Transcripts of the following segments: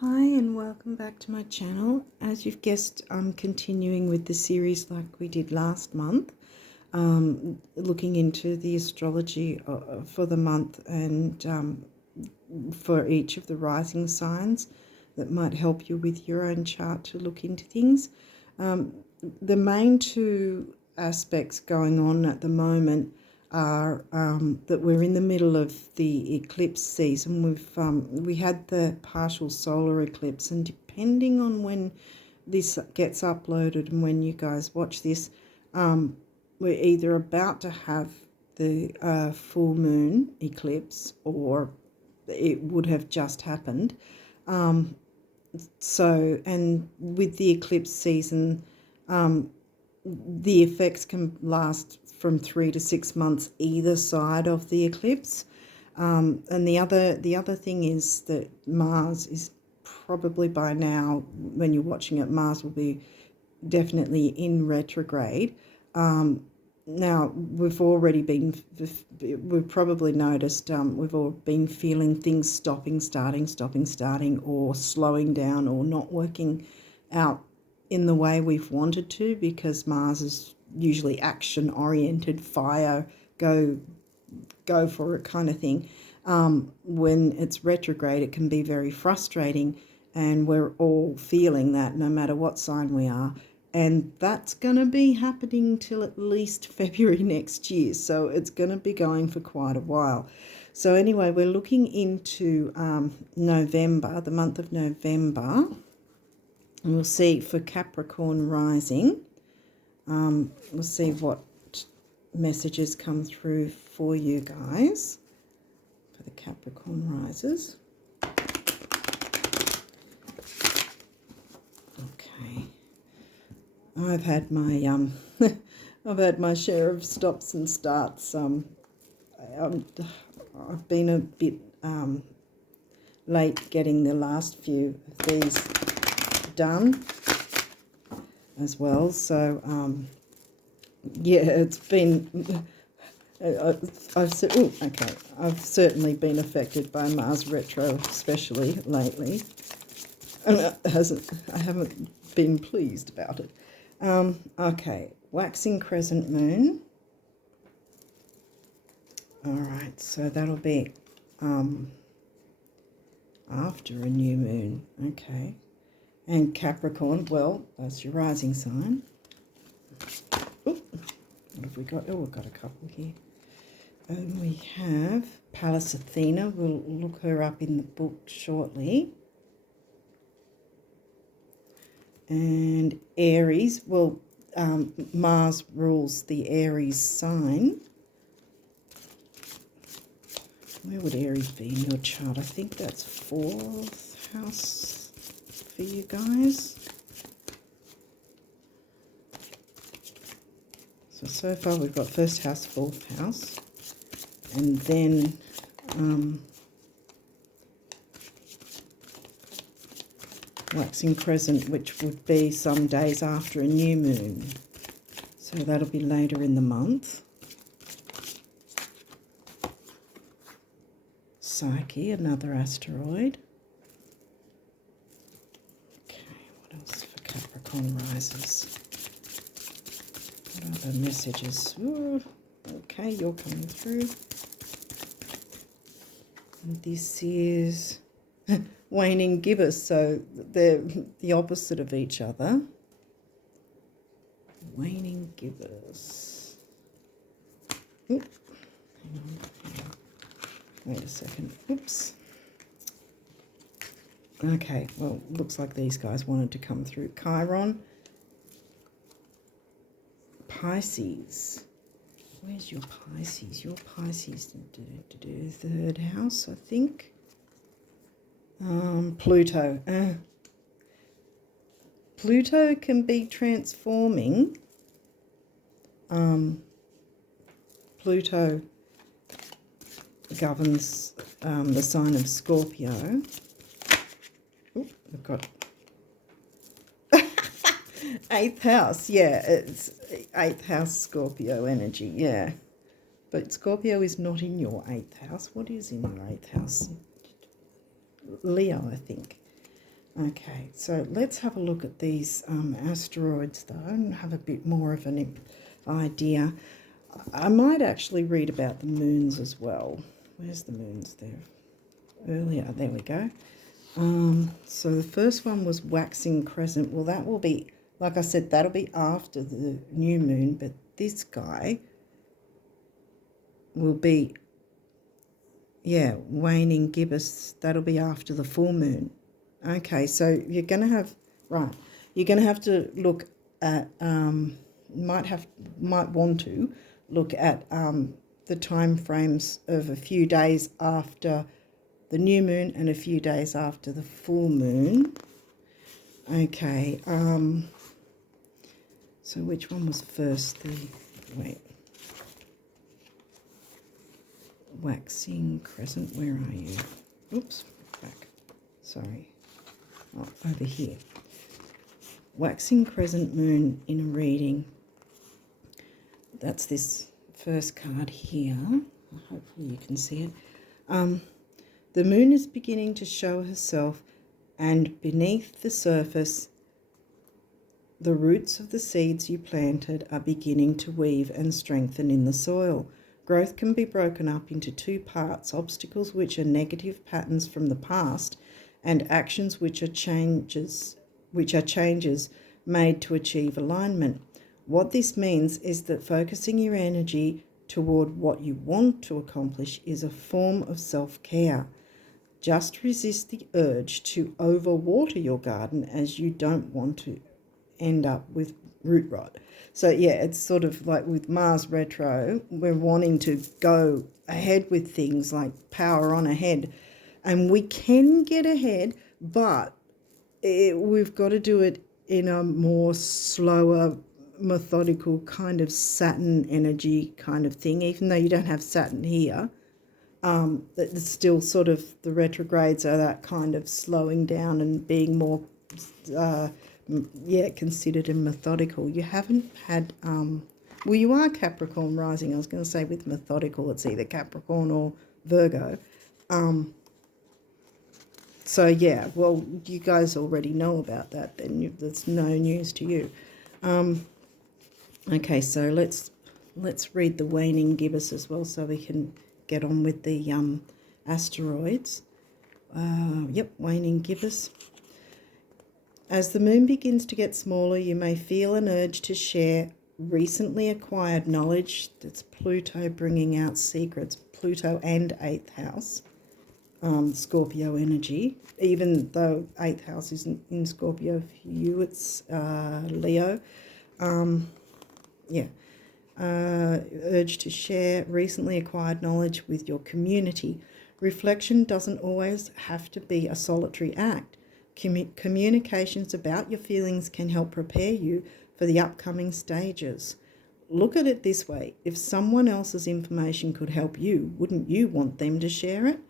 Hi and welcome back to my channel. As you've guessed, I'm continuing with the series like we did last month, looking into the astrology for the month and for each of the rising signs that might help you with your own chart to look into things. The main two aspects going on at the moment are that we're in the middle of the eclipse season. We had the partial solar eclipse, and depending on when this gets uploaded and when you guys watch this, we're either about to have the full moon eclipse or it would have just happened. And with the eclipse season, the effects can last from 3 to 6 months either side of the eclipse. And the other thing is that Mars is probably by now, when you're watching it, Mars will be definitely in retrograde. Now, we've probably noticed we've all been feeling things stopping, starting, or slowing down or not working out in the way we've wanted to, because Mars is usually action-oriented, fire, go for it kind of thing. When it's retrograde, it can be very frustrating, and we're all feeling that no matter what sign we are. And that's going to be happening till at least February next year. So it's going to be going for quite a while. So anyway, we're looking into November, the month of November. And we'll see for Capricorn rising. We'll see what messages come through for you guys for the Capricorn risers. Okay. I've had my I've had my share of stops and starts. I've been a bit late getting the last few of these done as well. So yeah, it's been I've certainly been affected by Mars retro, especially lately, and I haven't been pleased about it. Okay, waxing crescent moon. All right, so that'll be after a new moon. Okay, and Capricorn, well, that's your rising sign. Ooh, what have we got? Oh, we've got a couple here. And we have Pallas Athena. We'll look her up in the book shortly. And Aries, well, Mars rules the Aries sign. Where would Aries be in your chart? I think that's 4th house for you guys. So far we've got 1st house, 4th house, and then waxing crescent, which would be some days after a new moon. So that'll be later in the month. Psyche, another asteroid. Okay, what else for Capricorn risers? What other messages? Ooh, okay, you're coming through. And this is waning gibbous, so they're the opposite of each other. Waning gibbous. Oop. Hang on. Wait a second. Oops. Okay, well, looks like these guys wanted to come through. Chiron. Pisces. Where's your Pisces? Your Pisces, 3rd house, I think. Pluto. Pluto can be transforming. Pluto governs the sign of Scorpio. Oh, we've got 8th house. Yeah, it's 8th house Scorpio energy. Yeah, but Scorpio is not in your 8th house. What is in your 8th house? Leo, I think. Okay, so let's have a look at these asteroids though and have a bit more of an idea. I might actually read about the moons as well. Where's the moons there? Earlier, there we go. So the first one was waxing crescent. Well, that will be, like I said, that'll be after the new moon, but this guy will be, yeah, waning gibbous. That'll be after the full moon. Okay, so you're going to have, right, you're going to have to look at, might want to look at the time frames of a few days after the new moon and a few days after the full moon. Okay, so which one was first? Waxing crescent, where are you? Oops, back, sorry. Oh, over here. Waxing crescent moon in a reading. That's this first card here. Hopefully you can see it. The moon is beginning to show herself, and beneath the surface, the roots of the seeds you planted are beginning to weave and strengthen in the soil. Growth can be broken up into two parts: obstacles, which are negative patterns from the past, and actions, which are changes made to achieve alignment. What this means is that focusing your energy toward what you want to accomplish is a form of self-care. Just resist the urge to overwater your garden, as you don't want to end up with root rot. So yeah, it's sort of like with Mars retro, we're wanting to go ahead with things, like power on ahead. And we can get ahead, but we've got to do it in a more slower, methodical kind of Saturn energy kind of thing, even though you don't have Saturn here. It's still sort of, the retrogrades are that kind of slowing down and being more, considered and methodical. You haven't had, well, you are Capricorn rising. I was going to say with methodical, it's either Capricorn or Virgo. So yeah, well, you guys already know about that, then that's no news to you. Okay, so let's read the waning gibbous as well, so we can get on with the asteroids. Waning gibbous. As the moon begins to get smaller, you may feel an urge to share recently acquired knowledge. That's Pluto bringing out secrets. Pluto and 8th house. Scorpio energy, even though 8th house isn't in Scorpio for you, it's Leo. Urge to share recently acquired knowledge with your community. Reflection doesn't always have to be a solitary act. Communications about your feelings can help prepare you for the upcoming stages. Look at it this way: if someone else's information could help you, wouldn't you want them to share it?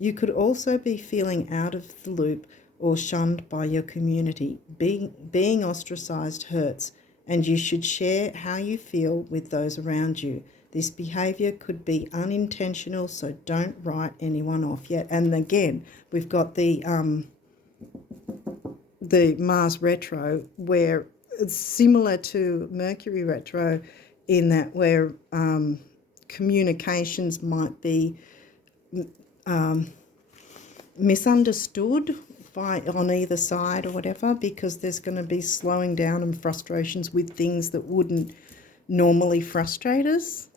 You could also be feeling out of the loop or shunned by your community. Being ostracized hurts, and you should share how you feel with those around you. This behavior could be unintentional, so don't write anyone off yet. And again, we've got the Mars retro, where it's similar to Mercury retro in that where communications might be misunderstood on either side or whatever, because there's going to be slowing down and frustrations with things that wouldn't normally frustrate us,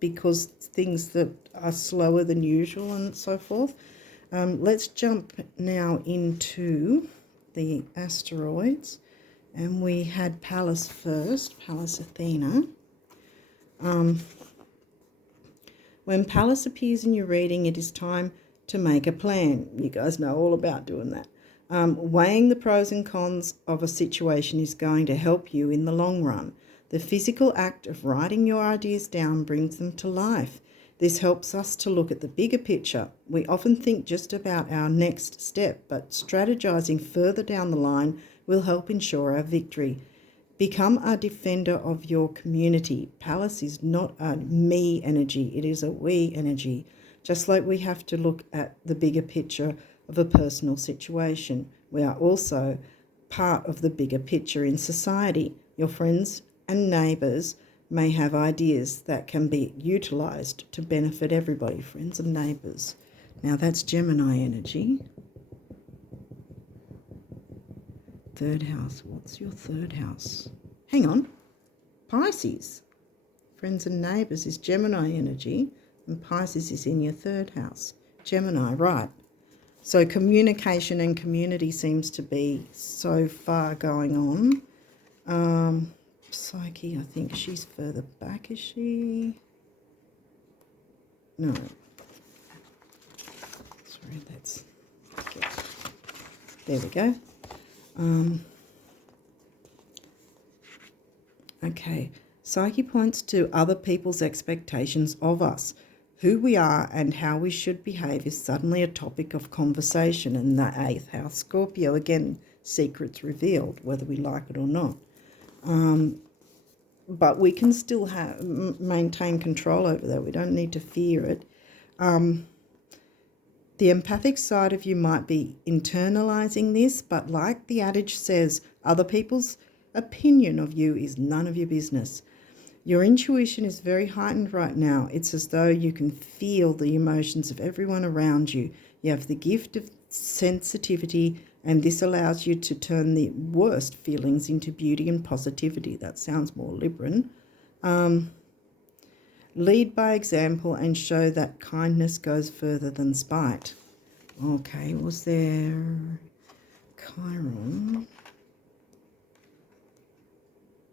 because things that are slower than usual and so forth. Let's jump now into the asteroids, and we had Pallas first, Pallas Athena. When Pallas appears in your reading, it is time to make a plan. You guys know all about doing that. Weighing the pros and cons of a situation is going to help you in the long run. The physical act of writing your ideas down brings them to life. This helps us to look at the bigger picture. We often think just about our next step, but strategizing further down the line will help ensure our victory. Become a defender of your community. Pallas is not a me energy, it is a we energy. Just like we have to look at the bigger picture of a personal situation. We are also part of the bigger picture in society. Your friends and neighbours may have ideas that can be utilised to benefit everybody, friends and neighbours. Now that's Gemini energy. Third house. What's your third house? Hang on. Pisces. Friends and neighbours is Gemini energy, and Pisces is in your third house. Gemini, right. So communication and community seems to be so far going on. Psyche, I think she's further back, is she? No. Sorry, that's... Okay. There we go. Okay. Psyche points to other people's expectations of us. Who we are and how we should behave is suddenly a topic of conversation in the 8th house. Scorpio, again, secrets revealed, whether we like it or not. But we can still maintain control over that. We don't need to fear it. The empathic side of you might be internalizing this, but like the adage says, other people's opinion of you is none of your business. Your intuition is very heightened right now. It's as though you can feel the emotions of everyone around you. You have the gift of sensitivity, and this allows you to turn the worst feelings into beauty and positivity. That sounds more Libran. Lead by example and show that kindness goes further than spite. Okay, was there Chiron?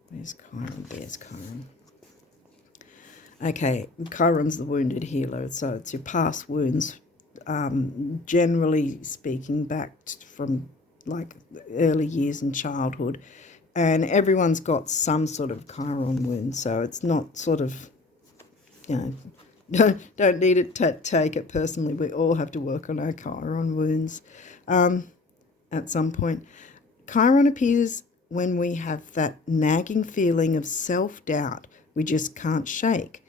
Where's Chiron? There's Chiron. Okay, Chiron's the wounded healer, so it's your past wounds, generally speaking, back from like early years in childhood, and everyone's got some sort of Chiron wound, so it's not sort of, you know, don't need it to take it personally. We all have to work on our Chiron wounds at some point. Chiron appears when we have that nagging feeling of self-doubt we just can't shake.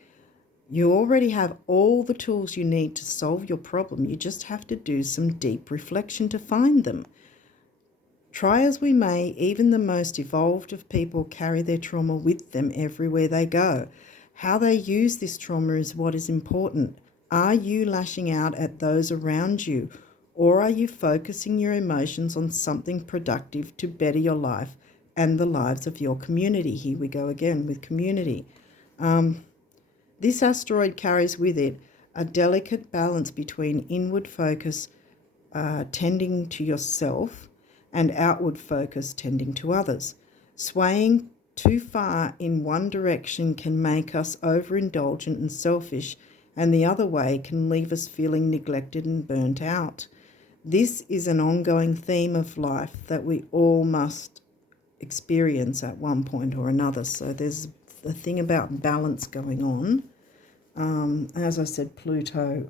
You already have all the tools you need to solve your problem. You just have to do some deep reflection to find them. Try as we may, even the most evolved of people carry their trauma with them everywhere they go. How they use this trauma is what is important. Are you lashing out at those around you, or are you focusing your emotions on something productive to better your life and the lives of your community? Here we go again with community. This asteroid carries with it a delicate balance between inward focus, tending to yourself, and outward focus, tending to others. Swaying too far in one direction can make us overindulgent and selfish, and the other way can leave us feeling neglected and burnt out. This is an ongoing theme of life that we all must experience at one point or another. So there's the thing about balance going on. As I said, Pluto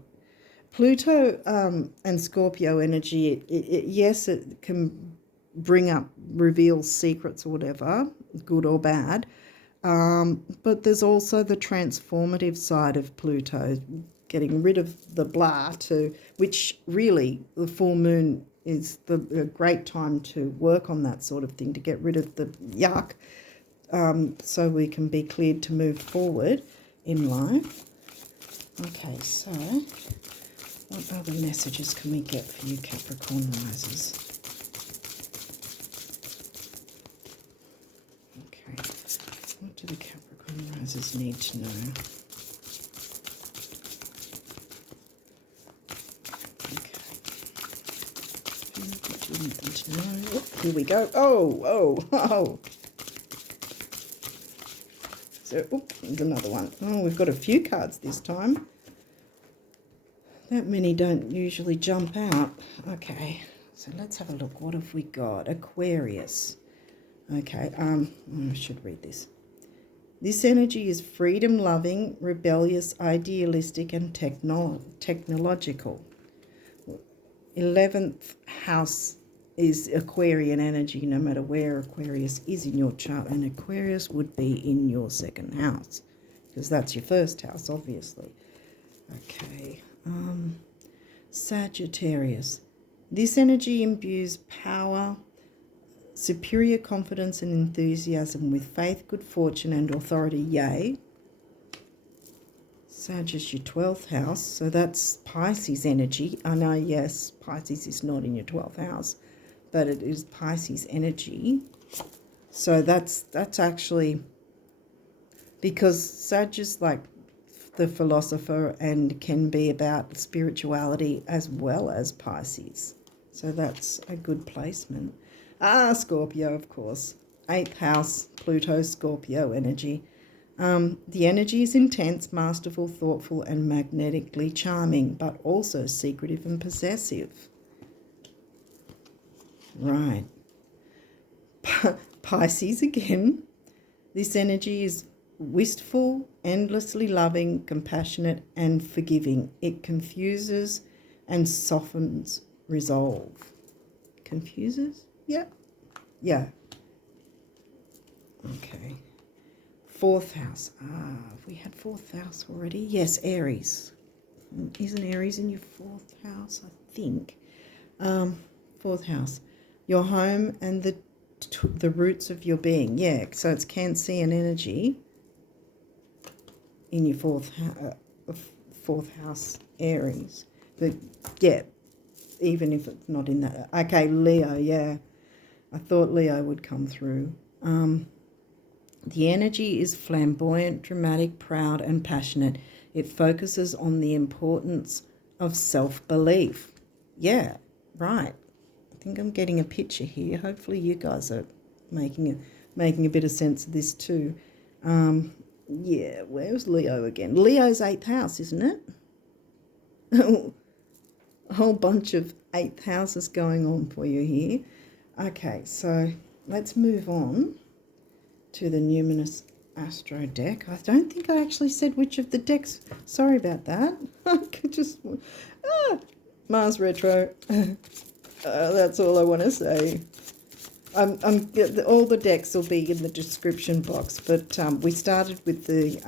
and Scorpio energy, yes, it can bring up, reveal secrets or whatever, good or bad, but there's also the transformative side of Pluto, getting rid of the blah, which really the full moon is a great time to work on that sort of thing, to get rid of the yuck, so we can be cleared to move forward in life. Okay, so what other messages can we get for you Capricorn risers? Okay, what do the Capricorn risers need to know? Okay, what do you want them to know? Oh, here we go. Oh. So, there's another one. Oh, we've got a few cards this time. That many don't usually jump out. Okay, so let's have a look. What have we got? Aquarius. Okay, I should read this. This energy is freedom-loving, rebellious, idealistic, and technological. 11th house is Aquarian energy, no matter where Aquarius is in your chart, and Aquarius would be in your second house because that's your first house, obviously. Okay, Sagittarius. This energy imbues power, superior confidence and enthusiasm with faith, good fortune and authority. Yay. Sag is your 12th house, so that's Pisces energy. I know, yes, Pisces is not in your 12th house, but it is Pisces energy. So that's actually, because Sag is like the philosopher and can be about spirituality as well as Pisces. So that's a good placement. Scorpio, of course. 8th house, Pluto, Scorpio energy. The energy is intense, masterful, thoughtful, and magnetically charming, but also secretive and possessive. Right. Pisces again. This energy is wistful, endlessly loving, compassionate, and forgiving. It confuses and softens resolve. Confuses? Yeah. Yeah. Okay. 4th house. Have we had 4th house already? Yes, Aries. Isn't Aries in your 4th house? I think. 4th house. Your home and the roots of your being. Yeah, so it's Cancerian energy in your 4th house, Aries. But yeah, even if it's not in that. Okay, Leo, yeah. I thought Leo would come through. The energy is flamboyant, dramatic, proud, and passionate. It focuses on the importance of self-belief. Yeah, right. I think I'm getting a picture here. Hopefully you guys are making a bit of sense of this too. Yeah, where's Leo again? Leo's 8th house, isn't it? A whole bunch of 8th houses going on for you here. Okay, so let's move on to the Numinous Astro deck. I don't think I actually said which of the decks. Sorry about that. I could just... Mars retro. That's all I want to say. All the decks will be in the description box, but we started with the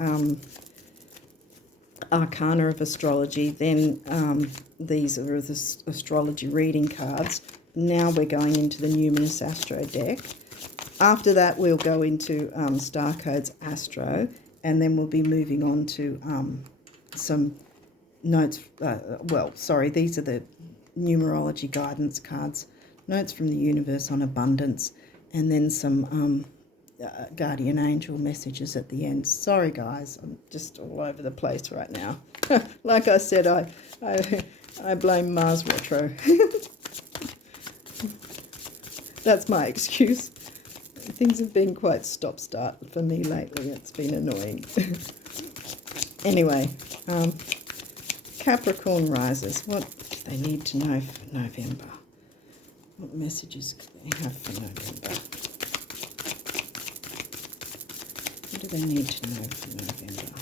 Arcana of Astrology, then these are the astrology reading cards. Now we're going into the Numinous Astro deck. After that, we'll go into Star Codes Astro, and then we'll be moving on to some notes. These are the numerology guidance cards, notes from the universe on abundance, and then some guardian angel messages at the end. Sorry, guys, I'm just all over the place right now. Like I said, I blame Mars retro. That's my excuse. Things have been quite stop-start for me lately. It's been annoying. Anyway, Capricorn risers. What do they need to know for November? What messages do they have for November? What do they need to know for November?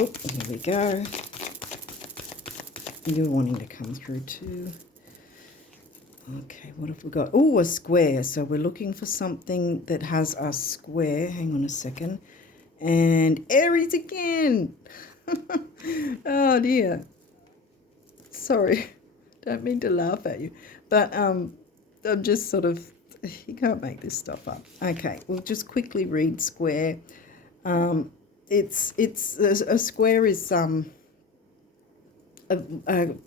Oh, here we go. You're wanting to come through too. Okay, what have we got? Oh, a square. So we're looking for something that has a square. Hang on a second. And Aries again. Oh dear. Sorry. Don't mean to laugh at you. But I'm just sort of, you can't make this stuff up. Okay, we'll just quickly read square. It's a square is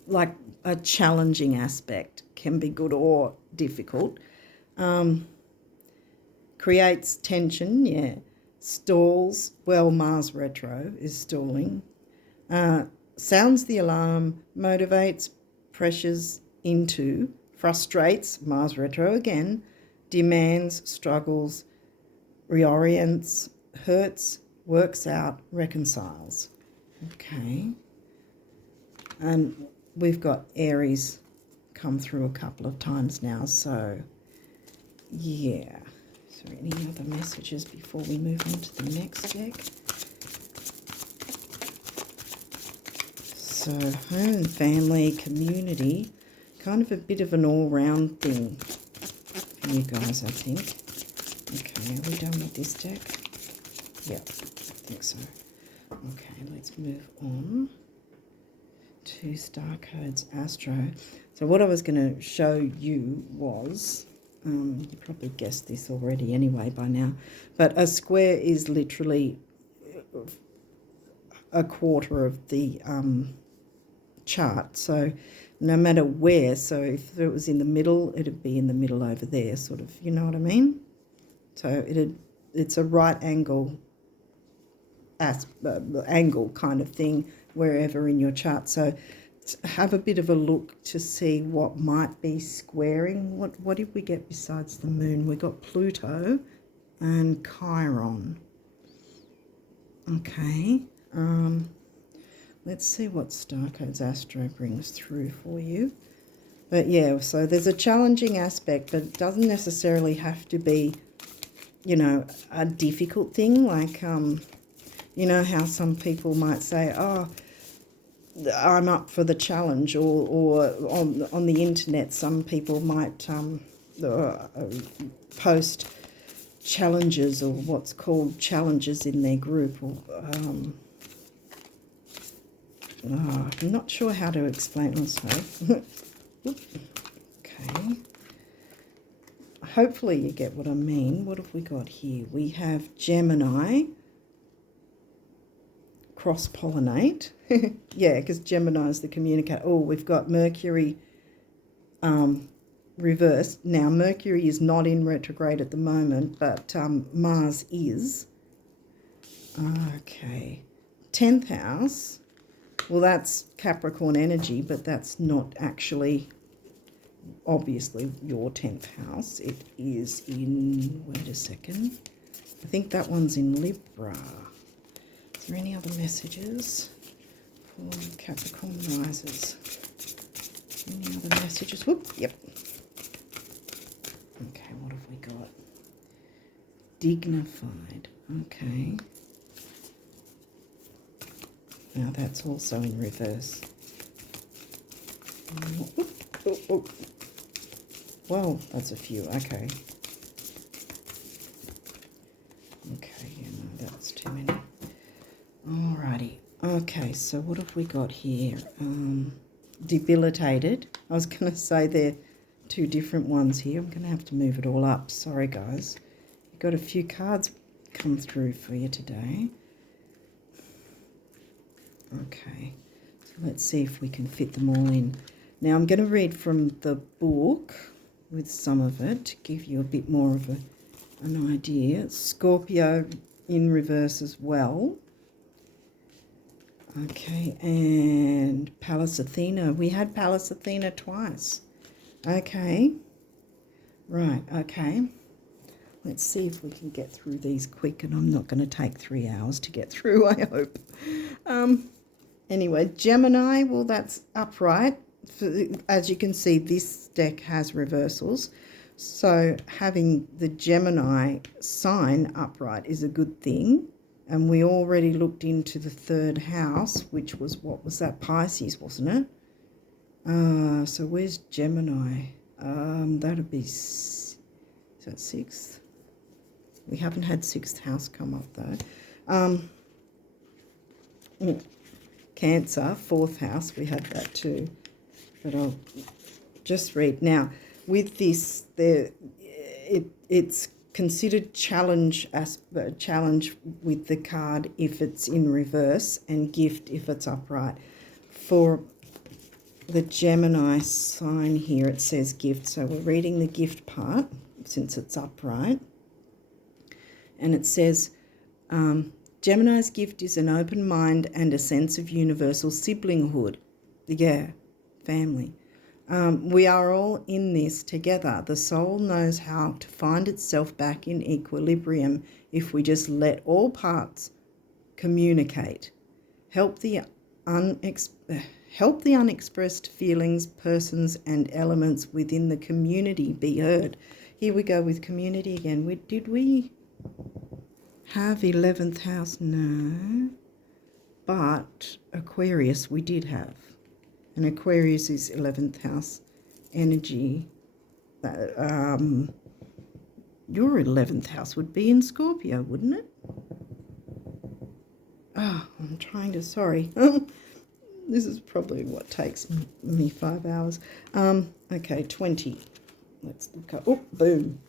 like a challenging aspect, can be good or difficult. Creates tension, yeah. Stalls, well, Mars retro is stalling. Sounds the alarm, motivates, pressures into, frustrates, Mars retro again, demands, struggles, reorients, hurts, works out, reconciles. Okay. And we've got Aries come through a couple of times now, so yeah. Is there any other messages before we move on to the next deck? So home and family, community, kind of a bit of an all-round thing for you guys, I think. Okay, are we done with this deck? Yeah, I think so. Okay, let's move on to Star Codes Astro. So what I was going to show you was, you probably guessed this already anyway by now, but a square is literally a quarter of the chart. So no matter where, so if it was in the middle, it'd be in the middle over there, sort of, you know what I mean? So it's a right angle angle kind of thing wherever in your chart. So have a bit of a look to see what might be squaring. What did we get besides the moon? We got Pluto and Chiron. Okay. Let's see what Star Codes Astro brings through for you. But yeah, so there's a challenging aspect, but it doesn't necessarily have to be, you know, a difficult thing. Like, you know how some people might say, oh, I'm up for the challenge, or on the internet some people might post challenges, or what's called challenges in their group, or I'm not sure how to explain myself. Okay. Hopefully you get what I mean. What have we got here? We have Gemini, cross-pollinate. Yeah, because Gemini is the communicator. Oh, we've got Mercury reversed. Now, Mercury is not in retrograde at the moment, but Mars is. Okay. 10th house. Well, that's Capricorn energy, but that's not actually, obviously, your 10th house. It is in, wait a second, I think that one's in Libra. Is there any other messages for Capricorn risers? Any other messages? Whoop, yep. Okay, what have we got? Dignified, okay. Now that's also in reverse. Oh. Well, that's a few, okay. Okay, yeah, no, that's too many. Alrighty, okay, so what have we got here? Debilitated. I was going to say they're two different ones here. I'm going to have to move it all up. Sorry, guys. You've got a few cards come through for you today. Okay, so let's see if we can fit them all in. Now I'm going to read from the book with some of it to give you a bit more of an idea. Scorpio in reverse as well. Okay, and Pallas Athena. We had Pallas Athena twice. Okay, right, okay. Let's see if we can get through these quick, and I'm not going to take 3 hours to get through, I hope. Anyway, Gemini, well, that's upright. As you can see, this deck has reversals. So having the Gemini sign upright is a good thing. And we already looked into the 3rd house, which was, what was that? Pisces, wasn't it? So where's Gemini? That'd be, is that 6th? We haven't had 6th house come up though. Cancer, 4th house, we had that too. But I'll just read. Now, with this, it's considered challenge with the card if it's in reverse, and gift if it's upright. For the Gemini sign here, it says gift. So we're reading the gift part since it's upright. And it says, Gemini's gift is an open mind and a sense of universal siblinghood. Yeah, family. We are all in this together. The soul knows how to find itself back in equilibrium if we just let all parts communicate. Help the unexpressed feelings, persons, and elements within the community be heard. Here we go with community again. Did we have 11th house? No. But Aquarius we did have. And Aquarius is 11th house energy. Your 11th house would be in Scorpio, wouldn't it? Oh, I'm trying to, sorry. This is probably what takes me 5 hours. Okay, 20. Let's look up. Oh, boom.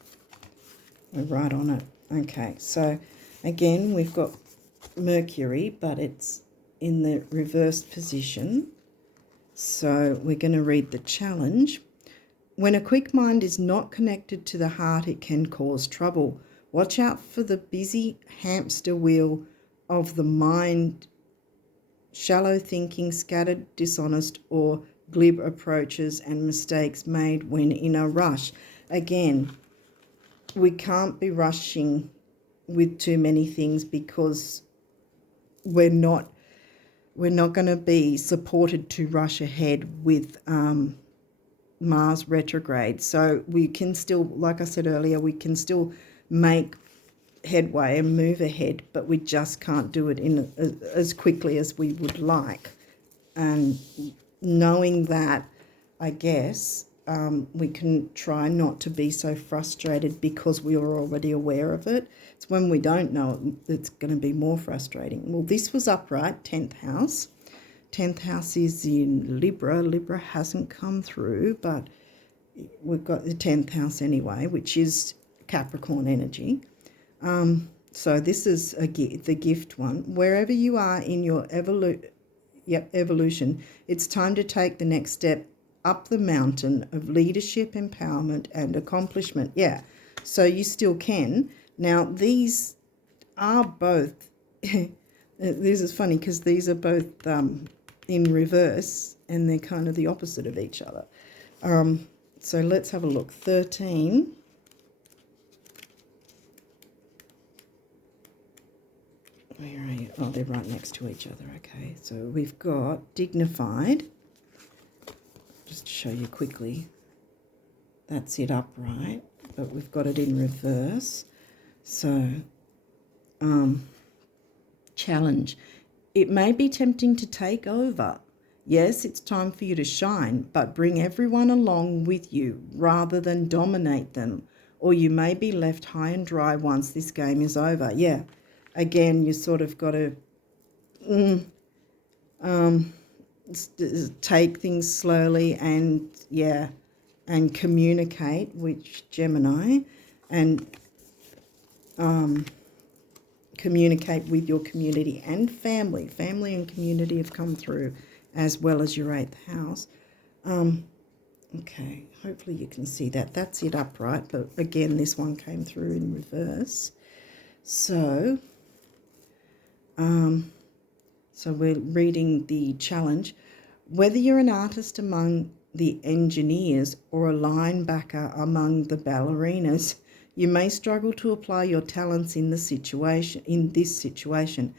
We're right on it. Okay, so again, we've got Mercury, but it's in the reversed position. So we're going to read the challenge. When a quick mind is not connected to the heart, it can cause trouble. Watch out for the busy hamster wheel of the mind, shallow thinking, scattered, dishonest, or glib approaches and mistakes made when in a rush. Again, we can't be rushing with too many things because we're not going to be supported to rush ahead with Mars retrograde. So we can still, like I said earlier, we can still make headway and move ahead, but we just can't do it in as quickly as we would like. And knowing that, I guess, we can try not to be so frustrated because we are already aware of it. It's when we don't know it, it's going to be more frustrating. Well, this was upright, 10th house. 10th house is in Libra. Libra hasn't come through, but we've got the 10th house anyway, which is Capricorn energy. So this is the gift one. Wherever you are in your evolution, it's time to take the next step up the mountain of leadership, empowerment, and accomplishment. Yeah, so you still can. Now, these are both, this is funny because these are both in reverse and they're kind of the opposite of each other. So let's have a look. 13. Where are you? Oh, they're right next to each other. Okay, so we've got dignified. Just to show you quickly. That's it upright, but we've got it in reverse. So, challenge. It may be tempting to take over. Yes, it's time for you to shine, but bring everyone along with you rather than dominate them, or you may be left high and dry once this game is over. Yeah, again, you sort of got to take things slowly and, yeah, and communicate, which Gemini, and communicate with your community and family. Family and community have come through as well as your 8th house. Okay, hopefully you can see that. That's it upright, but again, this one came through in reverse. So, so we're reading the challenge. Whether you're an artist among the engineers or a linebacker among the ballerinas, you may struggle to apply your talents in this situation.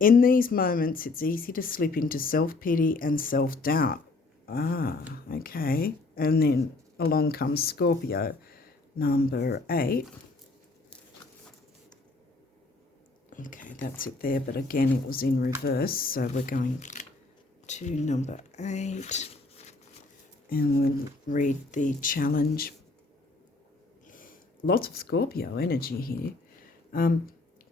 In these moments, it's easy to slip into self-pity and self-doubt. Ah, okay. And then along comes Scorpio, number 8. Okay, that's it there, but again, it was in reverse. So we're going to number 8, and we'll read the challenge. Lots of Scorpio energy here.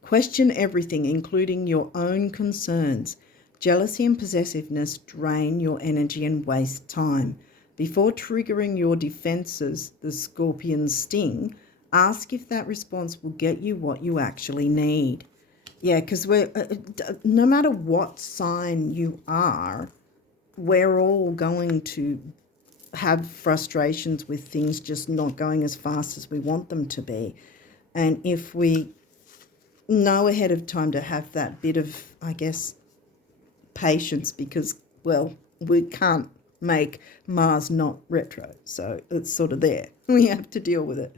Question everything, including your own concerns. Jealousy and possessiveness drain your energy and waste time. Before triggering your defenses, the scorpion's sting, ask if that response will get you what you actually need. Yeah, because we're no matter what sign you are, we're all going to have frustrations with things just not going as fast as we want them to be. And if we know ahead of time to have that bit of, I guess, patience, because, well, we can't make Mars not retro. So it's sort of there. We have to deal with it.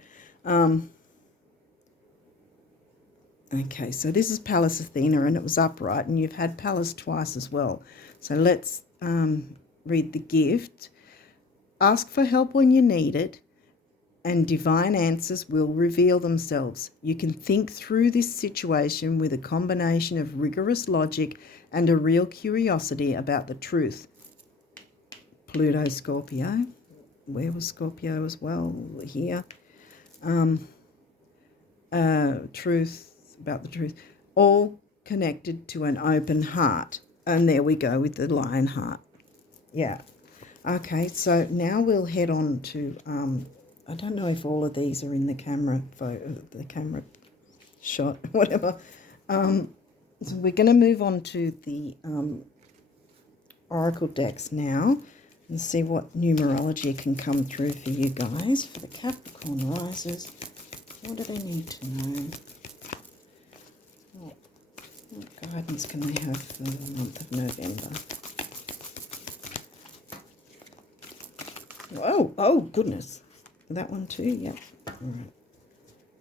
Okay, so this is Pallas Athena, and it was upright, and you've had Pallas twice as well. So let's read the gift. Ask for help when you need it, and divine answers will reveal themselves. You can think through this situation with a combination of rigorous logic and a real curiosity about the truth. Pluto, Scorpio. Where was Scorpio as well? Here. Truth, about the truth. All connected to an open heart. And there we go with the lion heart. Yeah. Okay, so now we'll head on to, I don't know if all of these are in the camera shot, whatever. So we're going to move on to the Oracle decks now and see what numerology can come through for you guys. For the Capricorn risers, what do they need to know? What guidance can they have for the month of November? Oh goodness. That one too, yep. All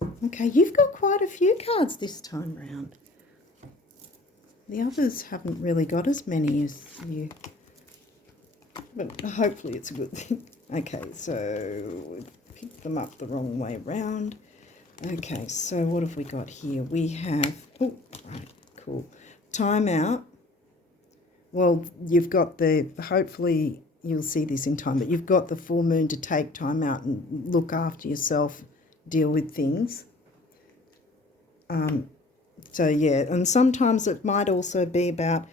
right. Okay, you've got quite a few cards this time round. The others haven't really got as many as you. But hopefully it's a good thing. Okay, so we picked them up the wrong way round. Okay, so what have we got here? We have, oh, right, cool. Timeout. Well, you've got the, hopefully you'll see this in time, but you've got the full moon to take time out and look after yourself, deal with things. So, yeah, and sometimes it might also be about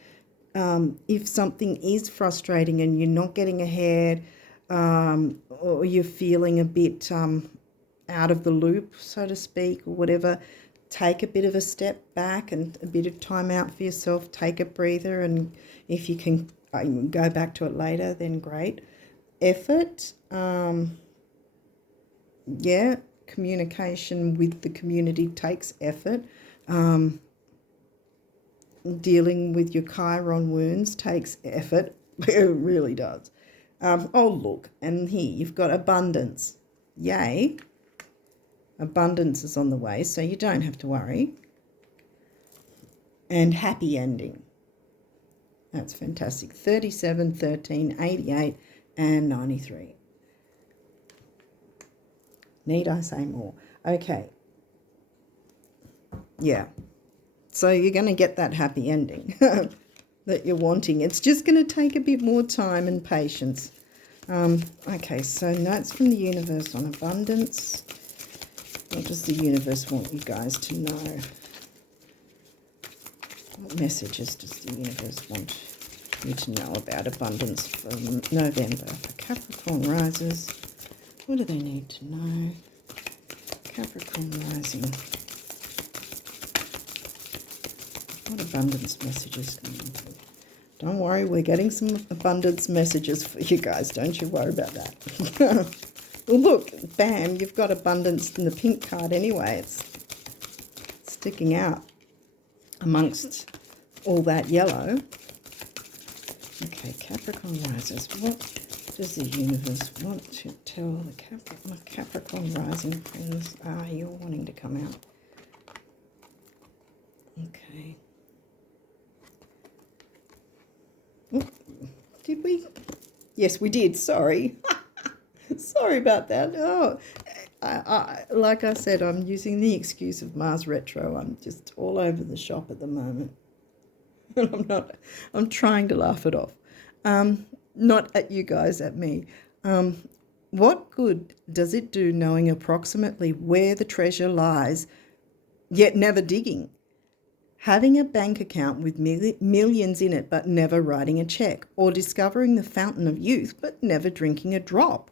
if something is frustrating and you're not getting ahead, or you're feeling a bit out of the loop, so to speak, or whatever, take a bit of a step back and a bit of time out for yourself, take a breather, and if you can go back to it later, then great. Effort, yeah, communication with the community takes effort. Dealing with your Chiron wounds takes effort. It really does. Oh, look, and here you've got abundance. Yay. Abundance is on the way, so you don't have to worry. And happy ending. That's fantastic. 37, 13, 88, and 93. Need I say more? Okay. Yeah. So you're going to get that happy ending that you're wanting. It's just going to take a bit more time and patience. Okay, so notes from the universe on abundance. What does the universe want you guys to know? What messages does the universe want you to know about abundance for November? For Capricorn risers, what do they need to know? Capricorn rising. What abundance messages coming through? Don't worry, we're getting some abundance messages for you guys. Don't you worry about that. Well, look, bam, you've got abundance in the pink card anyway. It's sticking out amongst all that yellow. Okay, Capricorn risers. What does the universe want to tell the Capricorn rising friends? You're wanting to come out. Okay. Oh, did we? Yes, we did. Sorry. Sorry about that. Oh, like I said, I'm using the excuse of Mars retro. I'm just all over the shop at the moment. I'm trying to laugh it off. Not at you guys, at me. What good does it do knowing approximately where the treasure lies, yet never digging? Having a bank account with millions in it but never writing a check, or discovering the fountain of youth but never drinking a drop.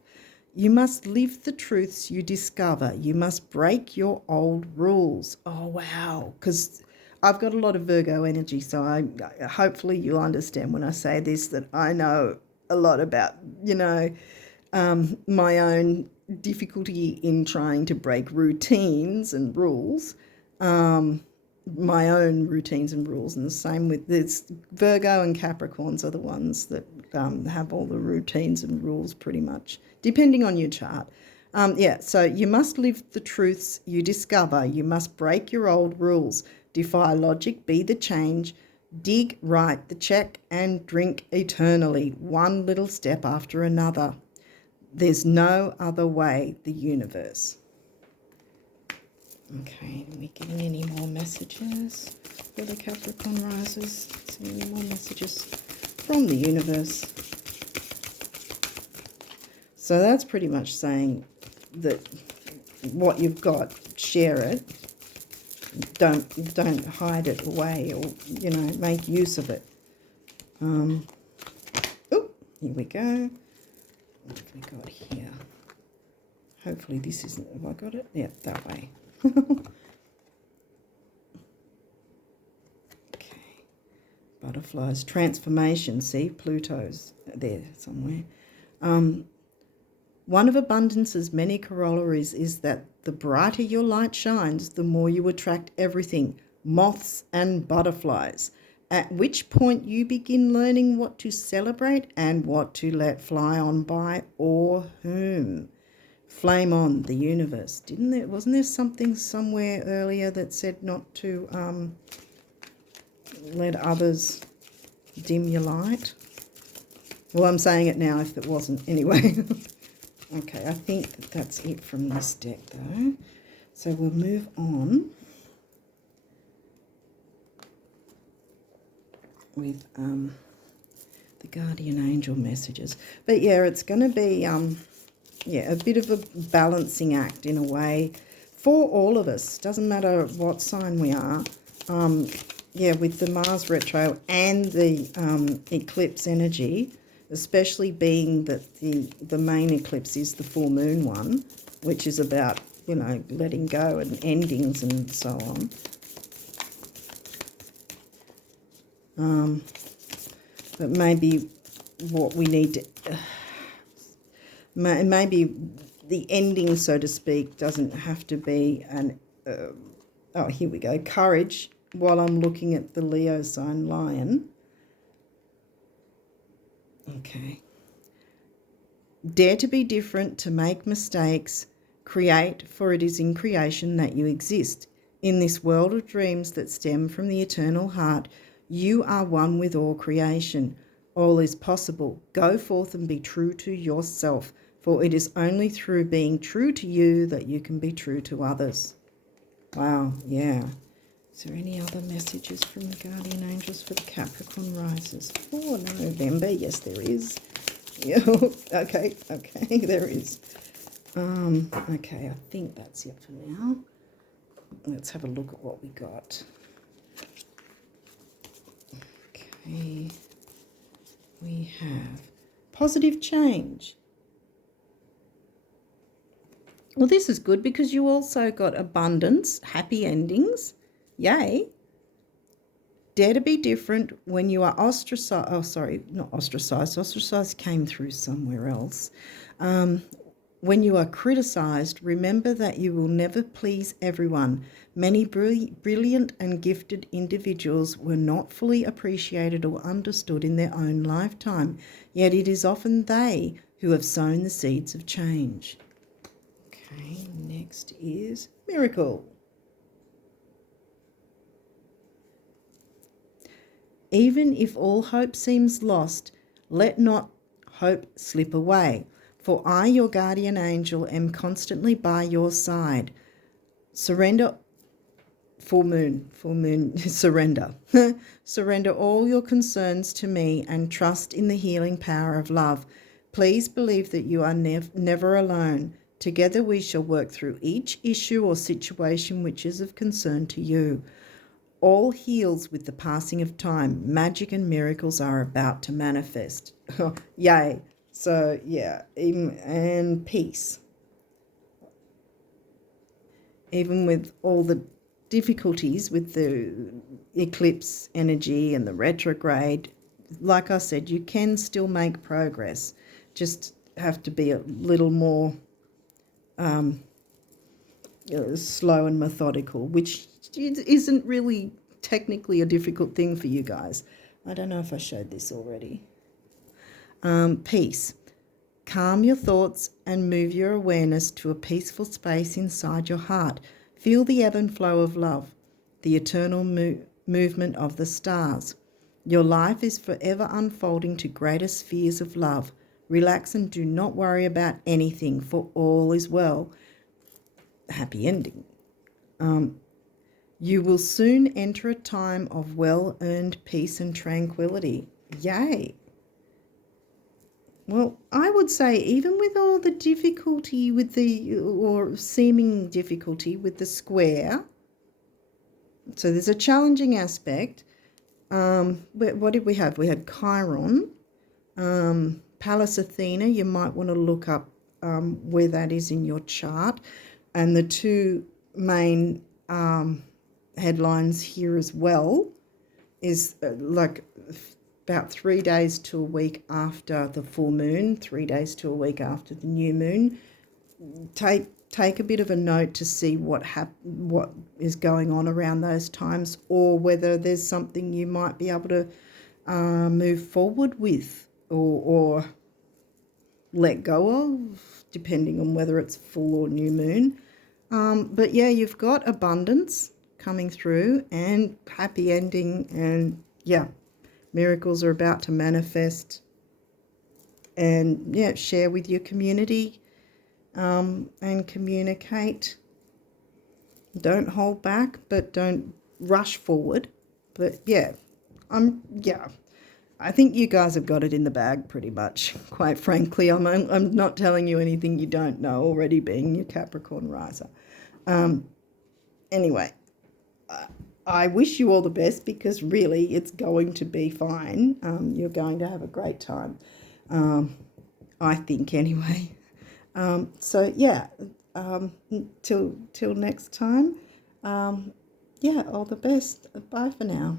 You must live the truths you discover. You must break your old rules. Oh, wow. Because I've got a lot of Virgo energy, so hopefully you'll understand when I say this that I know a lot about, my own difficulty in trying to break routines and rules. My own routines and rules, and the same with this. Virgo and Capricorns are the ones that have all the routines and rules pretty much, depending on your chart. So you must live the truths you discover. You must break your old rules. Defy logic, be the change. Dig, write the check, and drink eternally, one little step after another. There's no other way, the universe. Okay, are we getting any more messages for the Capricorn risers? Any more messages from the universe? So that's pretty much saying that what you've got, share it. don't hide it away, or, you know, make use of it. Oh, here we go. What have we got here? Hopefully this isn't, have I got it? Yeah, that way. Okay. Butterflies, transformation, see, Pluto's there somewhere. One of abundance's many corollaries is that the brighter your light shines, the more you attract everything, moths and butterflies, at which point you begin learning what to celebrate and what to let fly on by, or whom. Flame on, the universe. Wasn't there something somewhere earlier that said not to let others dim your light? Well, I'm saying it now if it wasn't, anyway. Okay, I think that's it from this deck, though. So we'll move on with the guardian angel messages. But yeah, it's going to be a bit of a balancing act in a way for all of us. Doesn't matter what sign we are. With the Mars retro and the eclipse energy, especially being that the main eclipse is the full moon one, which is about, you know, letting go and endings and so on. But maybe what we need to, maybe the ending, so to speak, doesn't have to be here we go, courage, while I'm looking at the Leo sign lion. Okay. Dare to be different, to make mistakes, create, for it is in creation that you exist. In this world of dreams that stem from the eternal heart, you are one with all creation. All is possible. Go forth and be true to yourself, for it is only through being true to you that you can be true to others. Wow, yeah. Is there any other messages from the guardian angels for the Capricorn risers for November? Yes, there is. Yeah, okay, there is. Okay, I think that's it for now. Let's have a look at what we got. Okay, we have positive change. Well, this is good because you also got abundance, happy endings. Yay. Dare to be different when you are ostracized. Oh, sorry, not ostracized. Ostracized came through somewhere else. When you are criticized, remember that you will never please everyone. Many brilliant and gifted individuals were not fully appreciated or understood in their own lifetime, yet it is often they who have sown the seeds of change. Okay, next is miracle. Even if all hope seems lost, let not hope slip away, for I, your guardian angel, am constantly by your side. Surrender, full moon, surrender. Surrender all your concerns to me and trust in the healing power of love. Please believe that you are never alone. Together we shall work through each issue or situation which is of concern to you. All heals with the passing of time. Magic and miracles are about to manifest. Yay. So, yeah, and peace. Even with all the difficulties with the eclipse energy and the retrograde, like I said, you can still make progress. Just have to be a little more slow and methodical, which isn't really technically a difficult thing for you guys. I don't know if I showed this already. Peace. Calm your thoughts and move your awareness to a peaceful space inside your heart. Feel the ebb and flow of love, the eternal movement of the stars. Your life is forever unfolding to greater spheres of love. Relax and do not worry about anything, for all is well. Happy ending. You will soon enter a time of well-earned peace and tranquility. Yay. Well, I would say even with all the difficulty with or seeming difficulty with the square, So there's a challenging aspect. What did we have? We had Chiron, Pallas Athena. You might want to look up where that is in your chart. And the two main headlines here as well is like about 3 days to a week after the full moon, 3 days to a week after the new moon. Take a bit of a note to see what is going on around those times, or whether there's something you might be able to move forward with or let go of, depending on whether it's full or new moon. But yeah, you've got abundance coming through and happy ending, and yeah, miracles are about to manifest. And yeah, share with your community and communicate. Don't hold back, but don't rush forward. But yeah, I think you guys have got it in the bag pretty much, quite frankly. I'm not telling you anything you don't know already, being your Capricorn riser. Anyway, I wish you all the best, because really it's going to be fine. You're going to have a great time, I think anyway. So yeah, till next time. Yeah, all the best. Bye for now.